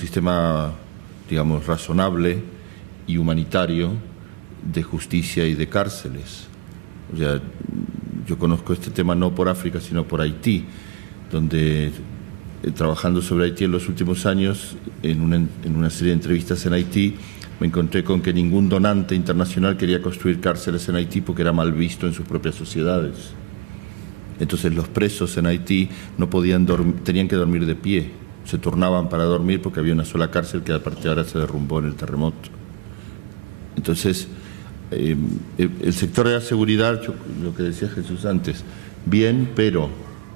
sistema, digamos, razonable y humanitario de justicia y de cárceles. O sea, yo conozco este tema no por África, sino por Haití, donde trabajando sobre Haití en los últimos años, en una serie de entrevistas en Haití, me encontré con que ningún donante internacional quería construir cárceles en Haití porque era mal visto en sus propias sociedades. Entonces los presos en Haití no podían tenían que dormir de pie, se turnaban para dormir porque había una sola cárcel que a partir de ahora se derrumbó en el terremoto. Entonces, el sector de la seguridad, lo que decía Jesús antes, bien, pero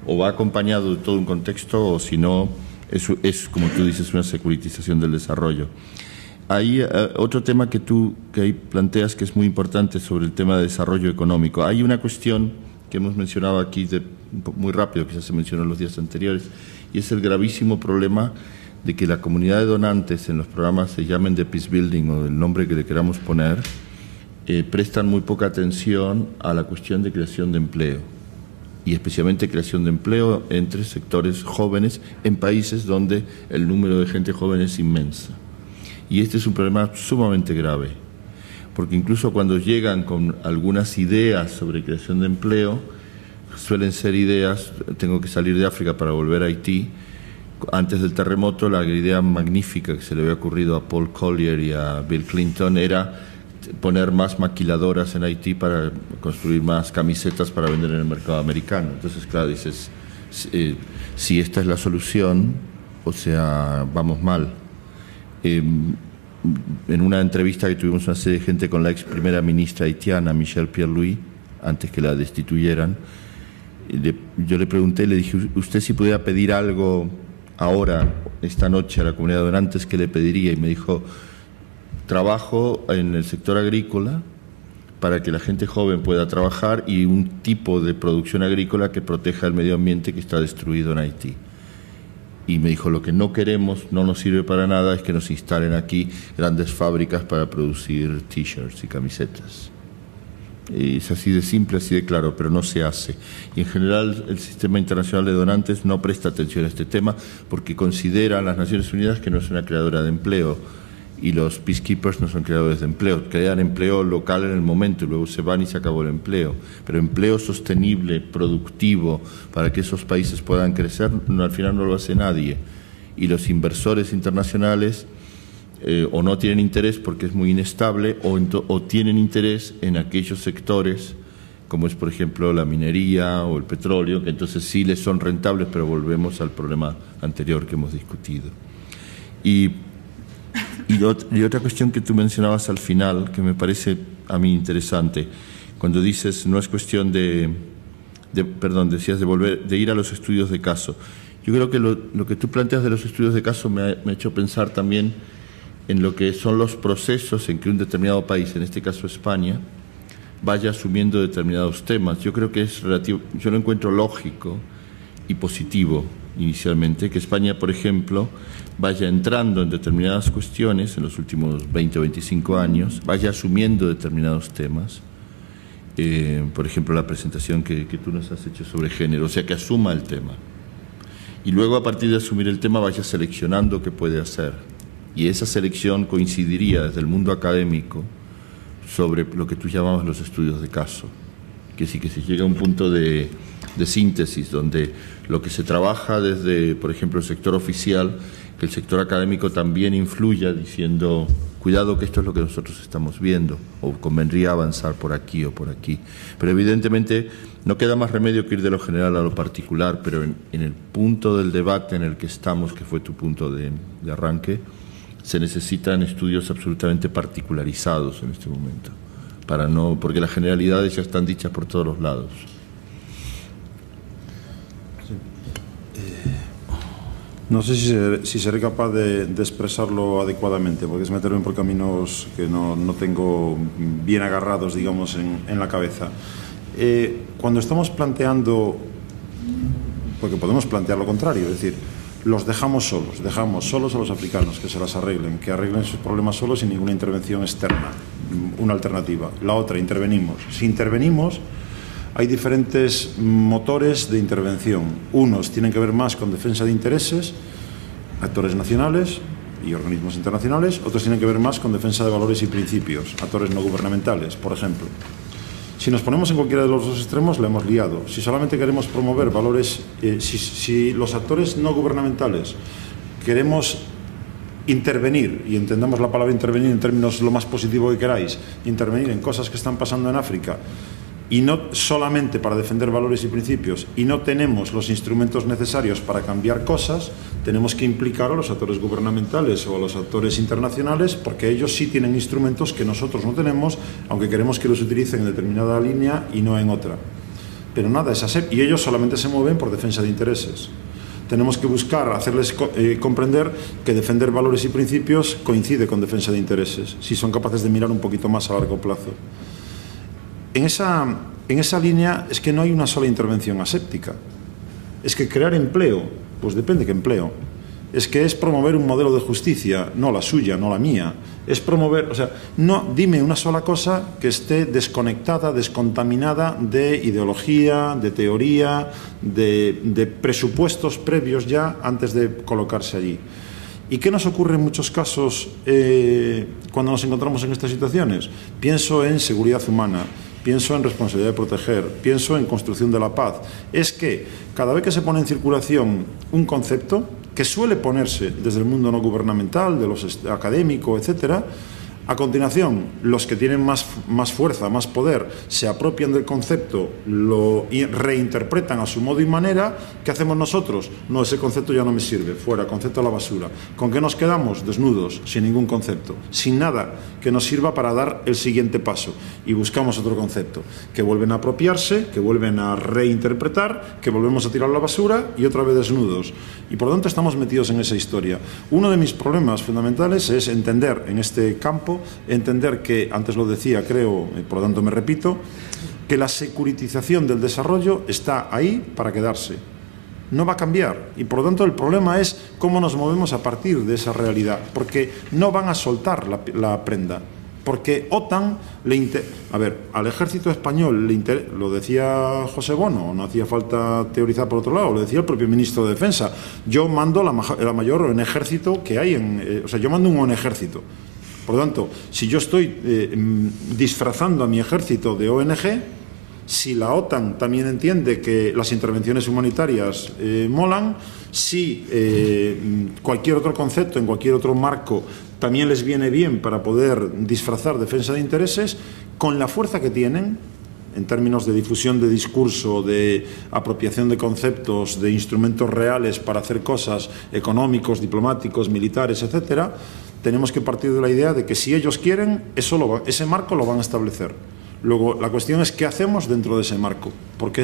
o va acompañado de todo un contexto o si no, es como tú dices, una securitización del desarrollo. Hay otro tema que ahí planteas que es muy importante sobre el tema de desarrollo económico. Hay una cuestión que hemos mencionado aquí muy rápido, quizás se mencionó en los días anteriores, y es el gravísimo problema de que la comunidad de donantes en los programas, se llamen de peace building o del nombre que le queramos poner, prestan muy poca atención a la cuestión de creación de empleo, y especialmente creación de empleo entre sectores jóvenes en países donde el número de gente joven es inmensa. Y este es un problema sumamente grave, porque incluso cuando llegan con algunas ideas sobre creación de empleo, suelen ser ideas, tengo que salir de África para volver a Haití. Antes del terremoto, la idea magnífica que se le había ocurrido a Paul Collier y a Bill Clinton era poner más maquiladoras en Haití para construir más camisetas para vender en el mercado americano. Entonces, claro, dices, si esta es la solución, o sea, vamos mal. En una entrevista que tuvimos una serie de gente con la ex primera ministra haitiana, Michelle Pierre-Louis, antes que la destituyeran, yo le pregunté, le dije, ¿usted si pudiera pedir algo ahora, esta noche, a la comunidad de donantes, qué le pediría? Y me dijo, trabajo en el sector agrícola para que la gente joven pueda trabajar y un tipo de producción agrícola que proteja el medio ambiente que está destruido en Haití. Y me dijo, lo que no queremos, no nos sirve para nada, es que nos instalen aquí grandes fábricas para producir t-shirts y camisetas. Es así de simple, así de claro, pero no se hace. Y en general el sistema internacional de donantes no presta atención a este tema porque considera a las Naciones Unidas que no es una creadora de empleo y los peacekeepers no son creadores de empleo. Crean empleo local en el momento y luego se van y se acabó el empleo. Pero empleo sostenible, productivo, para que esos países puedan crecer, al final no lo hace nadie. Y los inversores internacionales o no tienen interés porque es muy inestable o tienen interés en aquellos sectores como es por ejemplo la minería o el petróleo, que entonces sí les son rentables, pero volvemos al problema anterior que hemos discutido. Y otra cuestión que tú mencionabas al final, que me parece a mí interesante, cuando dices no es cuestión decías de ir a los estudios de caso. Yo creo que lo que tú planteas de los estudios de caso me ha hecho pensar también en lo que son los procesos en que un determinado país, en este caso España, vaya asumiendo determinados temas. Yo creo que es relativo, yo lo encuentro lógico y positivo inicialmente, que España, por ejemplo, vaya entrando en determinadas cuestiones en los últimos 20 o 25 años, vaya asumiendo determinados temas. Por ejemplo, la presentación que tú nos has hecho sobre género, o sea, que asuma el tema. Y luego, a partir de asumir el tema, vaya seleccionando qué puede hacer. Y esa selección coincidiría desde el mundo académico sobre lo que tú llamabas los estudios de caso. Que sí que se llega a un punto de síntesis, donde lo que se trabaja desde, por ejemplo, el sector oficial, que el sector académico también influya diciendo, cuidado que esto es lo que nosotros estamos viendo, o convendría avanzar por aquí o por aquí. Pero evidentemente no queda más remedio que ir de lo general a lo particular, pero en el punto del debate en el que estamos, que fue tu punto de arranque, se necesitan estudios absolutamente particularizados en este momento, porque las generalidades ya están dichas por todos los lados. No sé si seré capaz de expresarlo adecuadamente, porque es meterme por caminos que no tengo bien agarrados, digamos, en la cabeza. Cuando estamos planteando, porque podemos plantear lo contrario, es decir, los dejamos solos a los africanos, que se las arreglen, que arreglen sus problemas solos sin ninguna intervención externa, una alternativa. La otra, intervenimos. Si intervenimos, hay diferentes motores de intervención. Unos tienen que ver más con defensa de intereses, actores nacionales, y organismos internacionales, otros tienen que ver más con defensa de valores y principios, actores no gubernamentales, por ejemplo. Si nos ponemos en cualquiera de los dos extremos, la hemos liado. Si solamente queremos promover valores, si los actores no gubernamentales queremos intervenir, y entendamos la palabra intervenir en términos lo más positivo que queráis, intervenir en cosas que están pasando en África, y no solamente para defender valores y principios, y no tenemos los instrumentos necesarios para cambiar cosas, tenemos que implicar a los actores gubernamentales o a los actores internacionales, porque ellos sí tienen instrumentos que nosotros no tenemos, aunque queremos que los utilicen en determinada línea y no en otra. Pero nada es así, y ellos solamente se mueven por defensa de intereses. Tenemos que buscar hacerles comprender que defender valores y principios coincide con defensa de intereses, si son capaces de mirar un poquito más a largo plazo. En esa línea es que no hay una sola intervención aséptica. Es que crear empleo, pues depende qué empleo. Es que es promover un modelo de justicia, no la suya, no la mía. Es promover, o sea, no, dime una sola cosa que esté desconectada, descontaminada de ideología, de teoría, de presupuestos previos ya antes de colocarse allí. ¿Y qué nos ocurre en muchos casos cuando nos encontramos en estas situaciones? Pienso en seguridad humana, pienso en responsabilidad de proteger, pienso en construcción de la paz. Es que cada vez que se pone en circulación un concepto que suele ponerse desde el mundo no gubernamental, de los académicos, etcétera, a continuación, los que tienen más fuerza, más poder, se apropian del concepto, lo reinterpretan a su modo y manera. ¿Qué hacemos nosotros? No, ese concepto ya no me sirve, fuera, concepto a la basura. ¿Con qué nos quedamos? Desnudos, sin ningún concepto, sin nada que nos sirva para dar el siguiente paso. Y buscamos otro concepto, que vuelven a apropiarse, que vuelven a reinterpretar, que volvemos a tirar a la basura y otra vez desnudos. Y por lo tanto estamos metidos en esa historia. Uno de mis problemas fundamentales es entender en este campo, entender que, antes lo decía, creo, por lo tanto me repito, que la securitización del desarrollo está ahí para quedarse. No va a cambiar. Y por lo tanto el problema es cómo nos movemos a partir de esa realidad. Porque no van a soltar la prenda. Porque OTAN al ejército español lo decía José Bono, no hacía falta teorizar por otro lado, lo decía el propio ministro de Defensa. Yo mando la mayor ejército que hay, yo mando un ejército. Por lo tanto, si yo estoy disfrazando a mi ejército de ONG, si la OTAN también entiende que las intervenciones humanitarias molan, si cualquier otro concepto, en cualquier otro marco, también les viene bien para poder disfrazar defensa de intereses, con la fuerza que tienen, en términos de difusión de discurso, de apropiación de conceptos, de instrumentos reales para hacer cosas económicos, diplomáticos, militares, etcétera, tenemos que partir de la idea de que si ellos quieren, ese marco lo van a establecer. Luego, la cuestión es qué hacemos dentro de ese marco, porque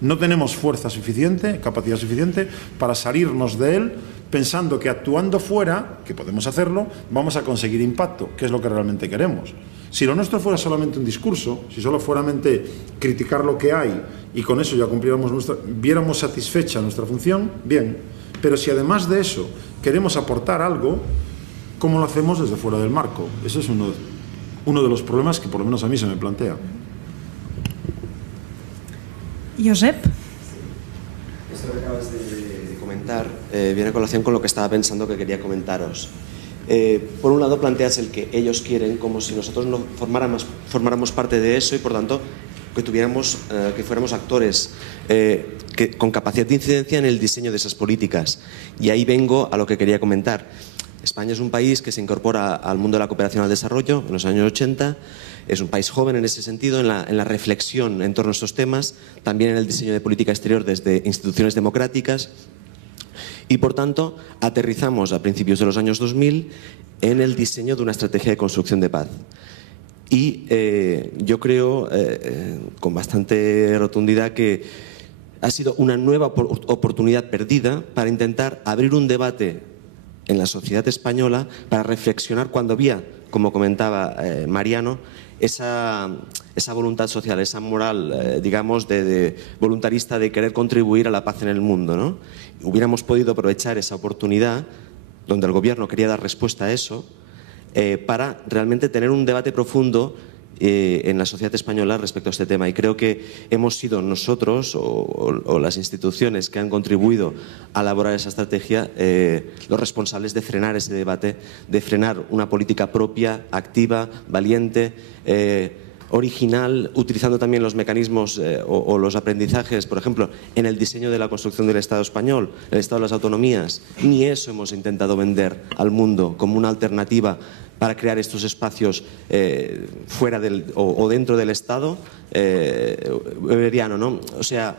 no tenemos fuerza suficiente, capacidad suficiente para salirnos de él pensando que actuando fuera, que podemos hacerlo, vamos a conseguir impacto, que es lo que realmente queremos. Si lo nuestro fuera solamente un discurso, si solo fuéramente criticar lo que hay y con eso ya viéramos satisfecha nuestra función, bien. Pero si además de eso queremos aportar algo, ¿cómo lo hacemos desde fuera del marco? Ese es uno de los problemas que por lo menos a mí se me plantea. Josep. Esto que acabas de comentar viene a colación con lo que estaba pensando que quería comentaros. Por un lado planteas el que ellos quieren como si nosotros no formáramos parte de eso y por tanto que fuéramos actores con capacidad de incidencia en el diseño de esas políticas. Y ahí vengo a lo que quería comentar. España es un país que se incorpora al mundo de la cooperación al desarrollo en los años 80. Es un país joven en ese sentido, en la reflexión en torno a estos temas, también en el diseño de política exterior desde instituciones democráticas. Y, por tanto, aterrizamos a principios de los años 2000 en el diseño de una estrategia de construcción de paz. Y yo creo, con bastante rotundidad, que ha sido una nueva oportunidad perdida para intentar abrir un debate en la sociedad española para reflexionar cuando había, como comentaba Mariano, esa voluntad social, esa moral, digamos, de voluntarista de querer contribuir a la paz en el mundo, ¿no? Hubiéramos podido aprovechar esa oportunidad, donde el gobierno quería dar respuesta a eso, para realmente tener un debate profundo en la sociedad española respecto a este tema. Y creo que hemos sido nosotros o las instituciones que han contribuido a elaborar esa estrategia los responsables de frenar ese debate, de frenar una política propia, activa, valiente, original, utilizando también los mecanismos o los aprendizajes, por ejemplo, en el diseño de la construcción del Estado español, el Estado de las autonomías. Ni eso hemos intentado vender al mundo como una alternativa para crear estos espacios fuera o dentro del Estado weberiano, ¿no? O sea,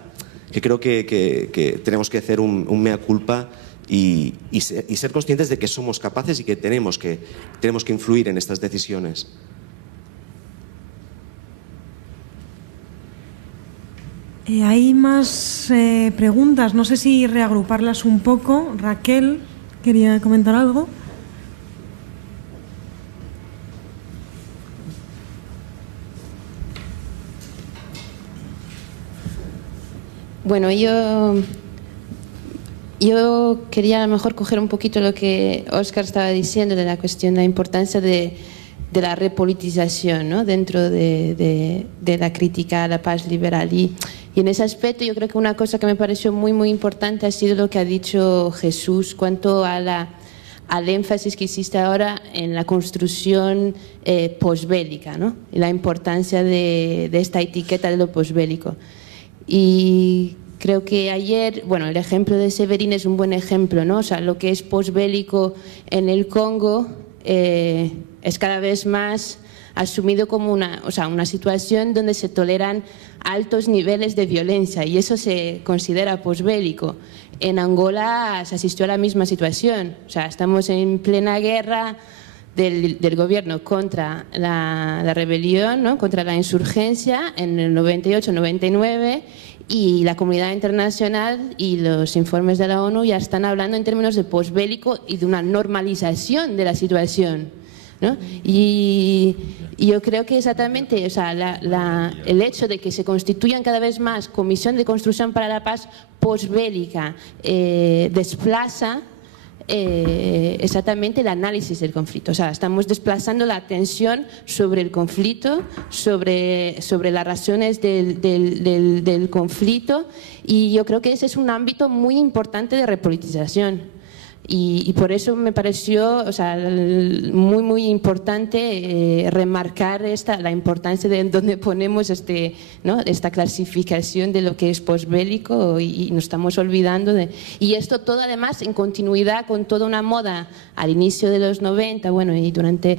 que creo que tenemos que hacer un mea culpa y ser conscientes de que somos capaces y que tenemos que influir en estas decisiones. Hay más preguntas, no sé si reagruparlas un poco. Raquel, ¿quería comentar algo? Bueno, yo quería a lo mejor coger un poquito lo que Óscar estaba diciendo de la cuestión, la importancia de la repolitización, ¿no?, dentro de la crítica a la paz liberal. Y en ese aspecto yo creo que una cosa que me pareció muy, muy importante ha sido lo que ha dicho Jesús cuanto al énfasis que existe ahora en la construcción posbélica, ¿no?, y la importancia de esta etiqueta de lo posbélico. Y creo que ayer, bueno, el ejemplo de Severín es un buen ejemplo, ¿no? O sea, lo que es posbélico en el Congo es cada vez más asumido como una situación donde se toleran altos niveles de violencia y eso se considera posbélico. En Angola se asistió a la misma situación, o sea, estamos en plena guerra del gobierno contra la rebelión, ¿no?, contra la insurgencia en el 98-99 y la comunidad internacional y los informes de la ONU ya están hablando en términos de posbélico y de una normalización de la situación, ¿no? Y yo creo que exactamente, o sea, el hecho de que se constituyan cada vez más Comisión de Construcción para la Paz posbélica desplaza exactamente el análisis del conflicto. O sea, estamos desplazando la atención sobre el conflicto, sobre las razones del conflicto, y yo creo que ese es un ámbito muy importante de repolitización. Y por eso me pareció, o sea, muy, muy importante remarcar la importancia de dónde ponemos ¿no?, esta clasificación de lo que es posbélico y nos estamos olvidando de... Y esto todo además en continuidad con toda una moda al inicio de los 90, bueno, y durante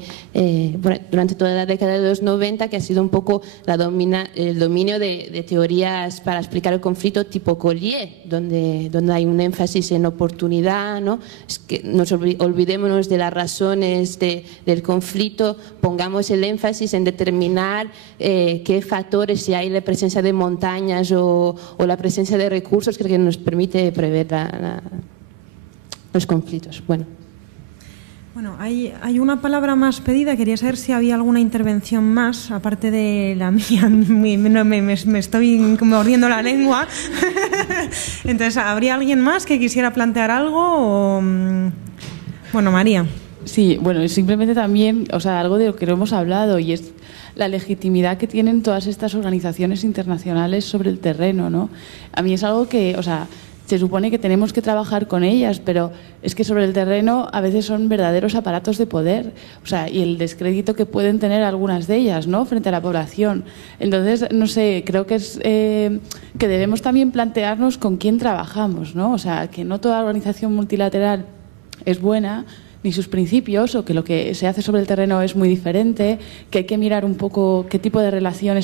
toda la década de los 90, que ha sido un poco el dominio de teorías para explicar el conflicto tipo Collier, donde hay un énfasis en oportunidad, ¿no? Es que nos olvidémonos de las razones del conflicto, pongamos el énfasis en determinar qué factores, si hay la presencia de montañas o la presencia de recursos que nos permite prever los conflictos. Bueno, hay una palabra más pedida. Quería saber si había alguna intervención más, aparte de la mía. Me estoy mordiendo la lengua. Entonces, ¿habría alguien más que quisiera plantear algo? Bueno, María. Sí, bueno, simplemente también, o sea, algo de lo que no hemos hablado, y es la legitimidad que tienen todas estas organizaciones internacionales sobre el terreno, ¿no? A mí es algo que, o sea, se supone que tenemos que trabajar con ellas, pero es que sobre el terreno a veces son verdaderos aparatos de poder, o sea, y el descrédito que pueden tener algunas de ellas, ¿no?, frente a la población. Entonces, no sé, creo que es que debemos también plantearnos con quién trabajamos, ¿no? O sea, que no toda organización multilateral es buena, ni sus principios, o que lo que se hace sobre el terreno es muy diferente, que hay que mirar un poco qué tipo de relaciones